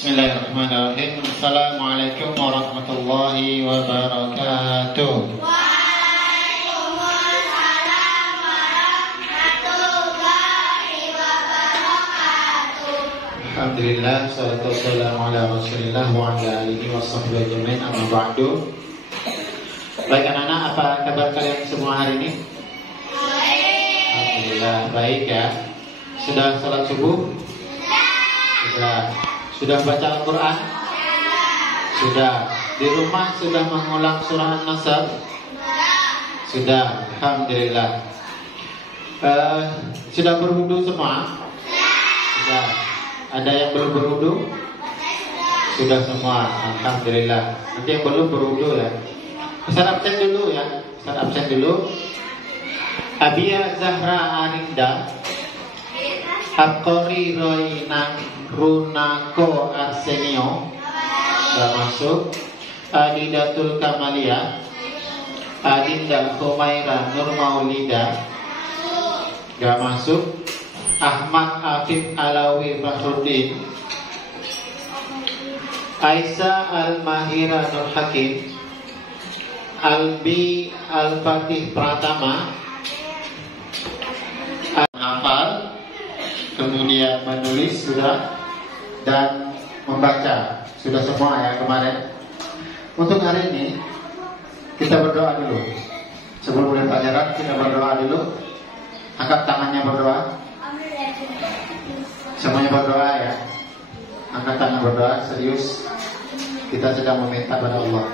Bismillahirrahmanirrahim. Assalamualaikum warahmatullahi wabarakatuh. Waalaikumsalam warahmatullahi wabarakatuh. Alhamdulillah, salatu wassalamu ala rasulillah wa ala alihi wa sahbihi ajma'in, amma ba'du. Baik anak-anak, apa kabar kalian semua hari ini? Baik. Alhamdulillah, baik ya. Sudah salat subuh? Sudah. Sudah baca Al-Quran? Sudah. Di rumah sudah mengulang surah An-Nasr? Sudah. Alhamdulillah. Sudah berwudu semua? Sudah. Ada yang belum berwudu? Sudah semua. Alhamdulillah. Nanti yang belum berwudu ya. Ustaz absen dulu ya. Ustaz absen dulu. Abia Zahra Arinda Akori Roinang Runako Arsenio gak masuk. Adidatul Kamalia Adinda Humaira Nur Maulida gak masuk. Ahmad Afif Alawi Bahruddin Aisyah Al-Mahira Nur Hakim Albi Al-Fatih Pratama hafal, kemudian menulis sudah, dan membaca sudah semua ya kemarin. Untuk hari ini kita berdoa dulu. Sebelum mulai pelajaran kita berdoa dulu. Angkat tangannya berdoa. Semuanya berdoa ya. Angkat tangan berdoa serius. Kita sedang meminta pada Allah.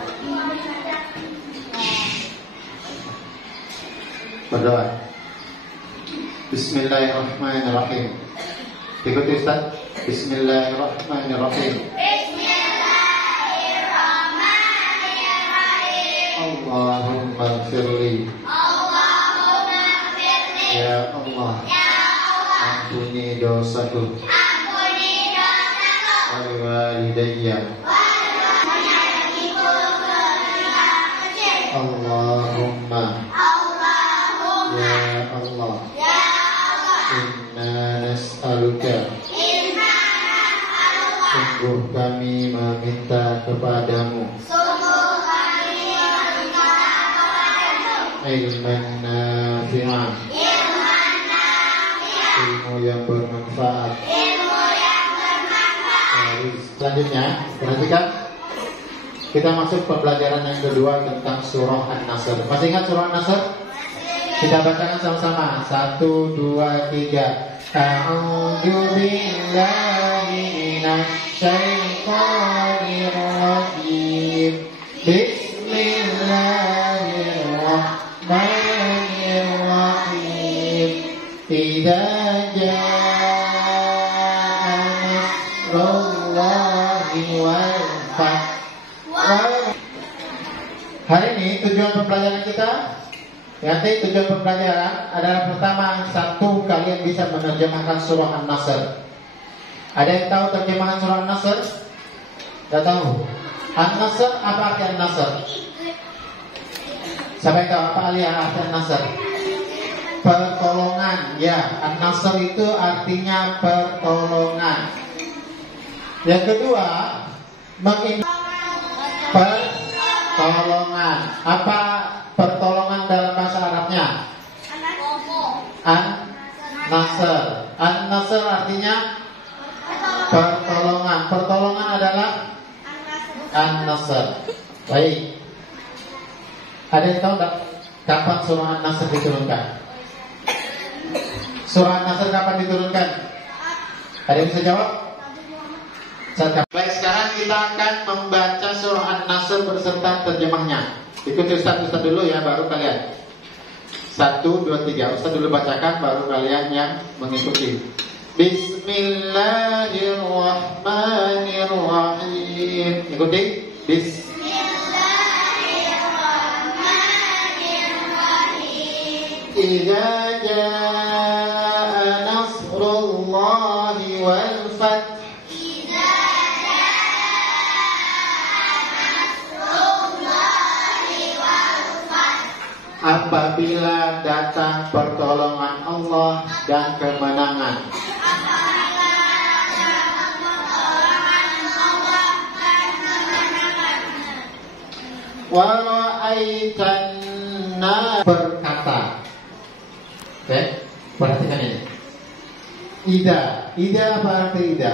Berdoa. Bismillahirrahmanirrahim. Ikuti Ustaz. Bismillahirrahmanirrahim. Bismillahirrahmanirrahim. Allahumma firli. Allahumma firli. Ya Allah. Ya Allah. Ampuni dosaku. Ampuni dosaku. Wal walidayya. Allahumma. Allahumma. Ya Allah. Ya Allah. Inna nas'aluka. Inna nas'aluka. Sungguh kami meminta kepadamu Sungguh kami meminta kepadamu ilman nafi'ah, ilman nafi'ah, ilmu yang bermanfaat. ilmu yang bermanfaat. Selanjutnya, perhatikan. Kita masuk pembelajaran yang kedua tentang surah An-Nasr. Masih ingat surah An-Nasr? Kita bacakan sama-sama. 1, 2, 3. A'udzu billahi minasy syaithanir rajim. Bismillahirrahmanirrahim. Idza jaa'a nasrullahi wal fath. Hari ini tujuan pembelajaran kita, nanti tujuan pembelajaran adalah pertama, satu, kalian bisa menerjemahkan surah An-Nasr. Ada yang tahu terjemahan surah An-Nasr? Tidak tahu. An-Nasr, apa arti An-Nasr? Siapa yang tahu apa arti An-Nasr? Pertolongan. Ya, An-Nasr itu artinya pertolongan. Yang kedua, pertolongan. Apa pertolongan dalam bahasa Arabnya? An-Nasr. An-Nasr artinya pertolongan. Pertolongan adalah An-Nasr. Baik. Ada yang tahu tak kapan surah An-Nasr diturunkan? Surah An-Nasr kapan diturunkan? Ada yang bisa jawab? Baik, sekarang kita akan membaca surah An-Nasr beserta terjemahnya. Ikuti Ustaz dulu ya, baru kalian. 1, 2, 3. Ustaz dulu bacakan, baru kalian yang mengikuti. Bismillahirrahmanirrahim. Ikuti. Bismillahirrahmanirrahim. Idza jaa'a nasrullahi wal fath. Apabila datang pertolongan Allah dan kemenangan. Wara'aitanna berkata. Oke, perhatikan ini. Ida apa arti ida?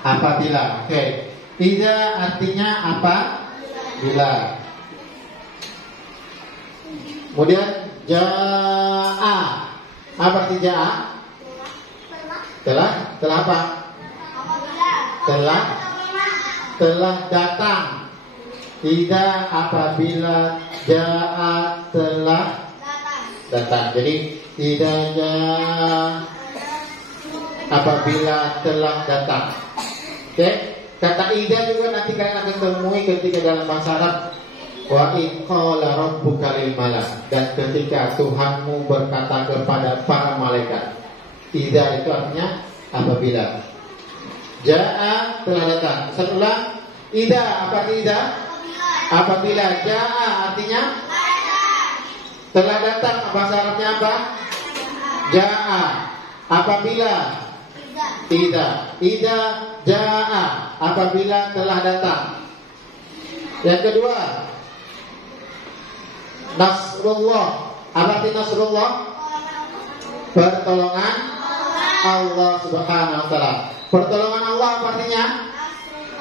Apabila. Oke. Ida artinya apa? Bila. Kemudian ja'a. Apa arti ja'a? Telah apa? Telah datang. Ida apabila ja'a telah datang. Jadi ida ja'a apabila telah datang. Oke, kata ida juga nanti kalian akan temui ketika dalam bahasa Arab. Wa iqala rabbuka lil malak, dan ketika Tuhanmu berkata kepada para malaikat. Ida itu artinya apabila. Ja'a telah datang. Setelah ida apa arti ida? Apabila. Ja'a artinya telah datang. Bahasa Arabnya apa? Ja'a apabila. Ida ja'a apabila telah datang. Yang kedua, nasrullah. Apa arti nasrullah? Pertolongan Allah Subhanahu wa ta'ala. Pertolongan Allah apa artinya?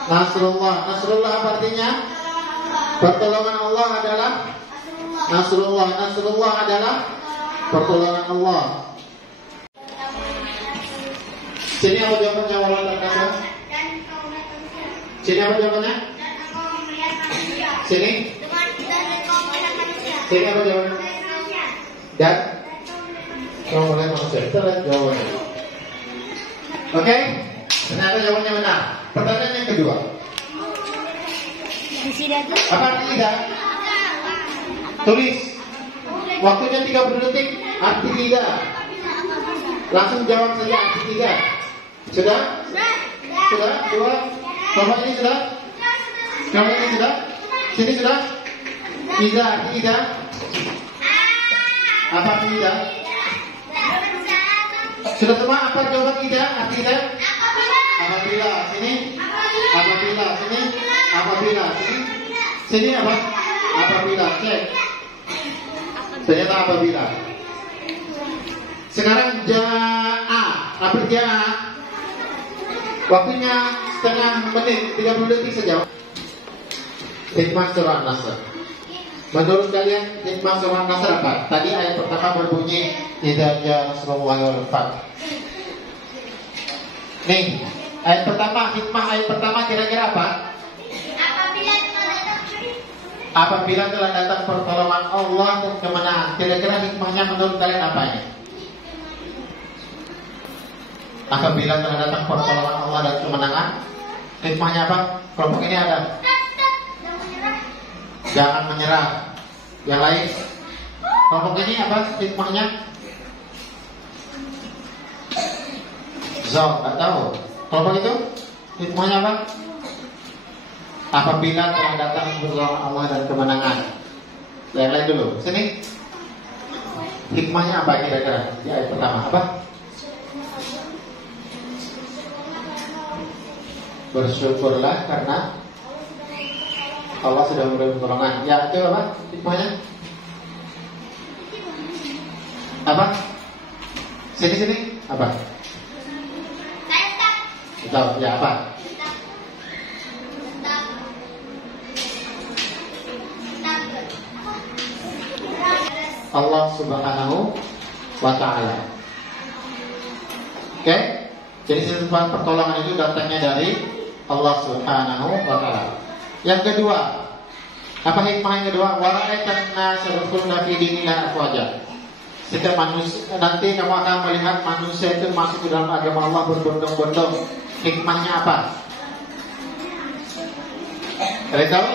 Nasrullah. Nasrullah apa artinya? Pertolongan Allah adalah nasrullah. Nasrullah adalah pertolongan Allah. Sini apa jawabannya walau terkasar? Sini apa jawabannya? Sini? Sini apa jawabannya? Dan? Kamu melihat manusia. Kita lihat jawabannya. Oke? Ternyata jawabannya benar. Pertanyaan yang kedua. Apa arti ida? Tulis. Waktunya 30 detik. Arti ida. Langsung jawab saja arti ida. Sudah? Sudah? Dua? Kamu ini sudah? Kamu ini sudah? Sini sudah? Ida, arti ida? Apa arti ida? Sudah semua? Apa jawaban ida? Arti ida? Apabila. Sini? Apabila. Sini? Apabila. Sini? Sini apa? Apabila. Cek. Ternyata apabila. Sekarang ja'a. Apa ja'a? Waktunya setengah menit, 30 detik saja. Hikmah surah An-Nasr. Menurut kalian hikmah surah An-Nasr apa? Tadi ayat pertama berbunyi idza jaa nasrullahi wal fath. Nih, ayat pertama, hikmah ayat pertama kira-kira apa? Apabila telah datang pertolongan Allah dan kemenangan. Kira-kira hikmahnya menurut kalian apa ini? Apabila telah datang pertolongan Allah dan kemenangan, hikmahnya apa? Kelompok ini ada. Jangan menyerah. Yang lain, kelompok ini apa hikmahnya? Zom, tak tahu. Kelompok itu hikmahnya apa? Apabila telah datang pertolongan Allah dan kemenangan. Yang lain dulu. Sini. Hikmahnya apa kira-kira? Di ayat pertama apa? Bersyukurlah karena Allah sudah memberi pertolongan. Ya, itu apa? Hikmahnya? Apa? Sini. Apa? Betul, ya apa? Allah Subhanahu wa ta'ala. Oke? Jadi sifat pertolongan itu datangnya dari Allah Subhanahu wa ta'ala. Yang kedua, apa hikmah yang kedua? Wara'aitan nasa yadkhuluna fi dinillahi afwaja. Setiap manusia, nanti kamu akan melihat manusia itu masuk ke dalam agama Allah berbondong-bondong. Hikmahnya apa? Kalian tahu?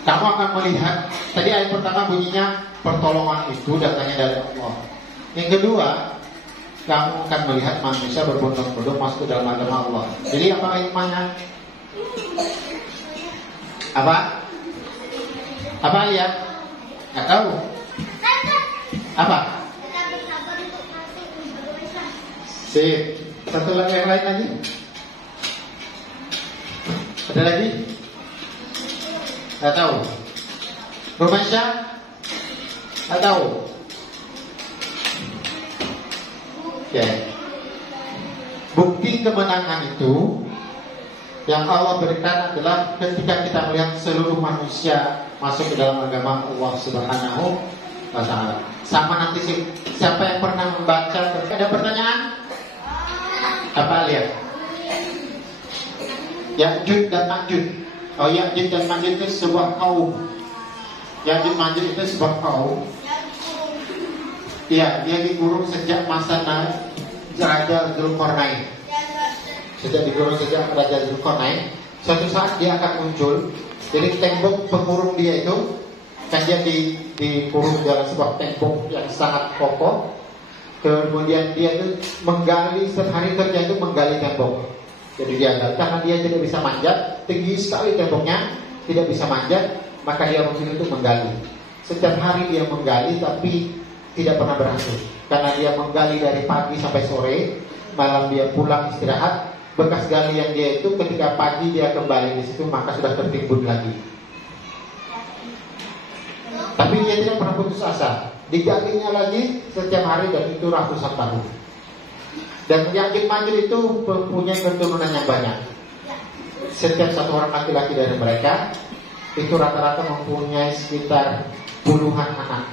Kamu akan melihat, tadi ayat pertama bunyinya pertolongan itu datangnya dari Allah. Yang kedua, kamu akan melihat manusia berbondong-bondong masuk ke dalam agama Allah. Jadi apa hikmahnya? Apa lihat? Nggak tahu. Apa? Sip. Satu lagi yang lain lagi. Ada lagi? Nggak tahu. Rumasyah? Nggak tahu. Oke. Bukti kemenangan itu yang Allah berikan adalah ketika kita melihat seluruh manusia masuk ke dalam agama Allah Subhanahu wa Ta'ala. Sama nanti sih, siapa yang pernah membaca? Ada pertanyaan? Apa lihat? Ya'juj dan Ma'juj. Oh, Ya'juj dan Ma'juj itu sebuah kaum. Ya'juj Ma'juj itu sebuah kaum. Iya, dia dikurung sejak masa Raja Zulkarnain. Sejak dikurung sejak Raja Zulkarnain, suatu saat dia akan muncul. Jadi tembok pengurung dia itu kan dia dikurung dalam sebuah tembok yang sangat kokoh. Kemudian dia itu menggali, sehari kerja itu menggali tembok. Jadi dia karena dia tidak bisa manjat, tinggi sekali temboknya, tidak bisa manjat, maka dia muncul itu menggali. Setiap hari dia menggali tapi tidak pernah berhasil. Karena dia menggali dari pagi sampai sore, malam dia pulang istirahat. Bekas galian dia itu ketika pagi dia kembali di situ maka sudah tertimbun lagi. Tapi dia tidak pernah putus asa. Digalinya lagi setiap hari dan itu ratusan tahun. Dan Ya'juj Ma'juj itu mempunyai keturunan yang banyak. Setiap satu orang laki-laki dari mereka itu rata-rata mempunyai sekitar puluhan anak.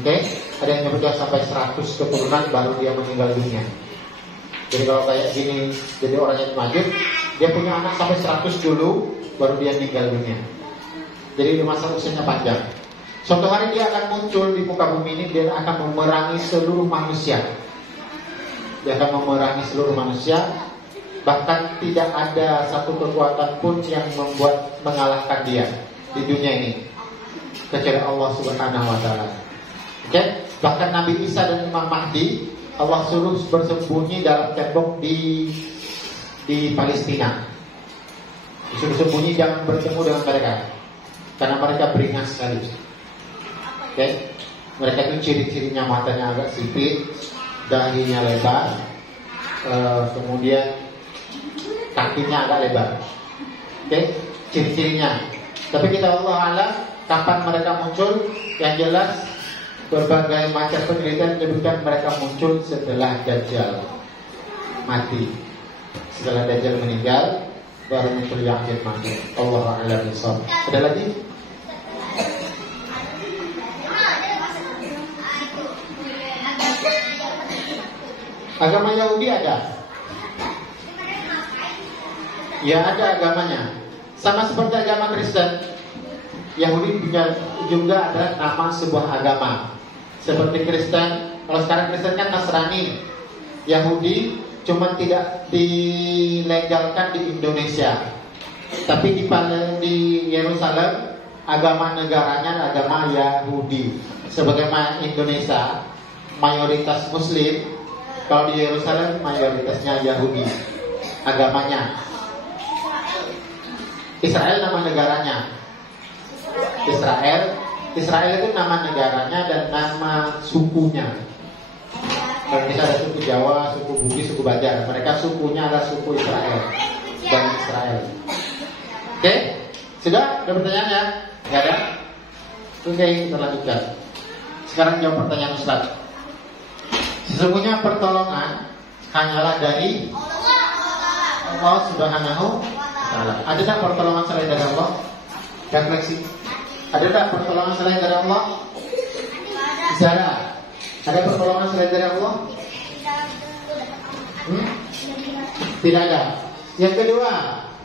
Oke, ada yang nyebutnya sampai 100 keturunan baru dia meninggal dunia. Jadi kalau kayak gini, jadi orang yang maju, dia punya anak sampai 100 dulu, baru dia meninggal dunia. Jadi masa usianya panjang. Suatu hari dia akan muncul di muka bumi ini, dia akan memerangi seluruh manusia. Dia akan memerangi seluruh manusia, bahkan tidak ada satu kekuatan pun yang membuat mengalahkan dia di dunia ini, kecuali Allah Subhanahu wa Ta'ala. Oke? Bahkan Nabi Isa dan Imam Mahdi Allah suruh bersembunyi dalam tembok di Palestina. Disuruh sembunyi, jangan bertemu dengan mereka, karena mereka beringas sekali. Oke? Mereka itu ciri-cirinya matanya agak sipit, dahinya lebar, kemudian kakinya agak lebar. Oke? Ciri-cirinya. Tapi kita Allah alam kapan mereka muncul, yang jelas berbagai macam penelitian menyebutkan mereka muncul setelah Dajjal mati. Setelah Dajjal meninggal, baru muncul Ya'juj Ma'juj. Allah a'lam bishawab. Ada lagi? Agama Yahudi ada? Ya ada agamanya. Sama seperti agama Kristen, Yahudi juga ada nama sebuah agama. Seperti Kristen, kalau sekarang Kristen kan Nasrani. Yahudi cuma tidak dilegalkan di Indonesia, tapi di Yerusalem agama negaranya agama Yahudi. Sebagaimana Indonesia mayoritas Muslim, kalau di Yerusalem mayoritasnya Yahudi agamanya. Israel nama negaranya Israel itu nama negaranya dan nama sukunya. Kalau kita ada suku Jawa, suku Bugis, suku Banjar, mereka sukunya adalah suku Israel dan Israel. Oke? Sudah? Ada pertanyaan ya? Nggak ada? Oke, kita lanjutkan. Sekarang jawab pertanyaan Ustaz. Sesungguhnya pertolongan hanyalah dari Allah Subhanahu wa Ta'ala. Ada tak pertolongan selain dari Allah? Refleksi. Ada tak pertolongan selain dari Allah? Bicara. Ada pertolongan selain dari Allah? Tidak ada. Yang kedua,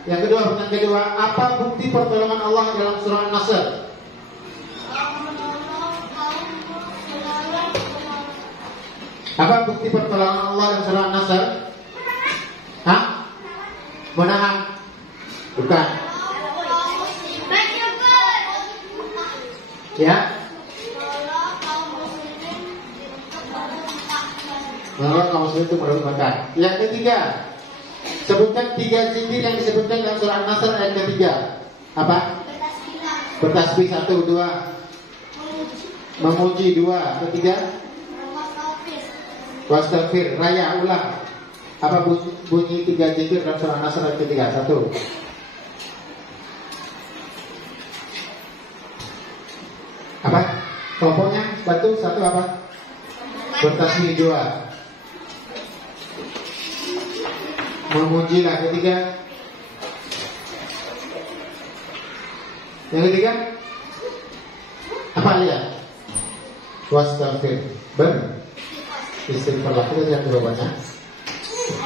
pertanyaan kedua, apa bukti pertolongan Allah dalam surah An-Nasr? Apa bukti pertolongan Allah dalam surah An-Nasr? Hah? Menahan? Bukan. Ya. Bahwa kaum muslimin itu merebut makan. Yang ketiga, sebutkan 3 zikir yang disebutkan dalam surah An-Nasr ayat ketiga. Apa? Bertasbih 1, 2. Memuji 2, ketiga. Wastaghfir. Raya ulang. Apa bunyi 3 zikir dalam surah An-Nasr ayat ketiga? 1. Apa? Kelompoknya bantu satu apa? Bertasbih dua. Memujilah ketiga. Yang ketiga apa lihat? Wastafir istighfarlah. Kita lihat jawabannya.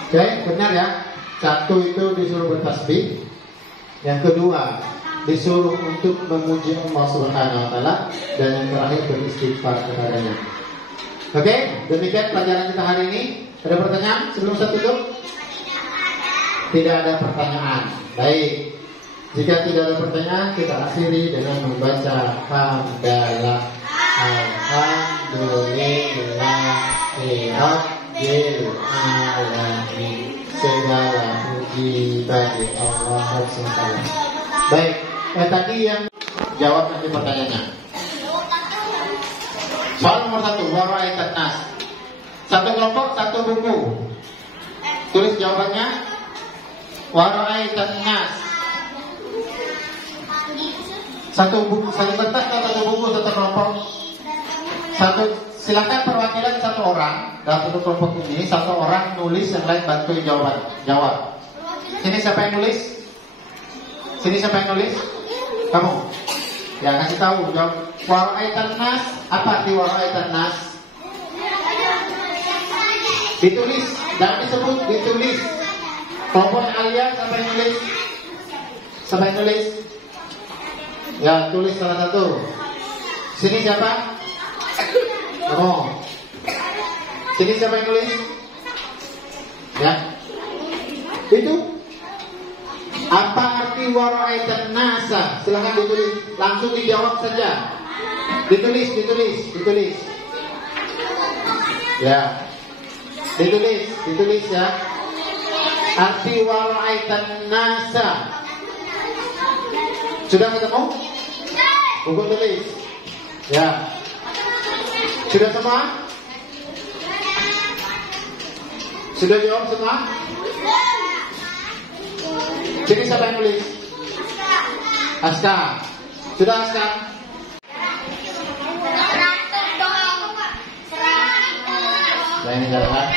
Oke, benar ya. Satu itu disuruh bertasbih. Yang kedua disuruh untuk memuji Allah Subhanahu wa taala, dan yang terakhir beristighfar kepadanya. Oke, demikian pelajaran kita hari ini. Ada pertanyaan sebelum saya tutup? Tidak ada pertanyaan. Baik. Jika tidak ada pertanyaan, kita akhiri dengan membaca hamdalah. Alhamdulillahirabbil alamin. Segala puji bagi Allah Subhanahu. Baik, tadi yang jawab nanti pertanyaannya. Soal nomor 1, waraitan nas. Satu kelompok, satu buku. Tulis jawabannya. Waraitan nas. Satu buku, satu kertas atau satu buku, satu kelompok. Satu, silakan perwakilan satu orang dalam satu kelompok ini. Satu orang nulis, yang lain bantu jawab. Sini siapa yang nulis? Sini siapa yang nulis? Kamu. Ya, kasih tahu. Jawab. Waraitan nas. Apa arti waraitan nas? Ditulis, jangan disebut, ditulis. Kelompok Alia, siapa yang nulis? Siapa yang nulis? Ya, tulis salah satu. Sini siapa? Oh. Sini siapa yang nulis? Ya. Itu. Apa arti waraitan nasa? Silakan ditulis. Langsung dijawab saja. Ditulis. Ya. Ditulis ya. Arti waraitan nasa. Sudah ketemu? Buku tulis. Ya. Sudah semua? Sudah jawab semua? Jadi siapa yang nulis? Aska. Sudah Aska? Nah, ini jalan.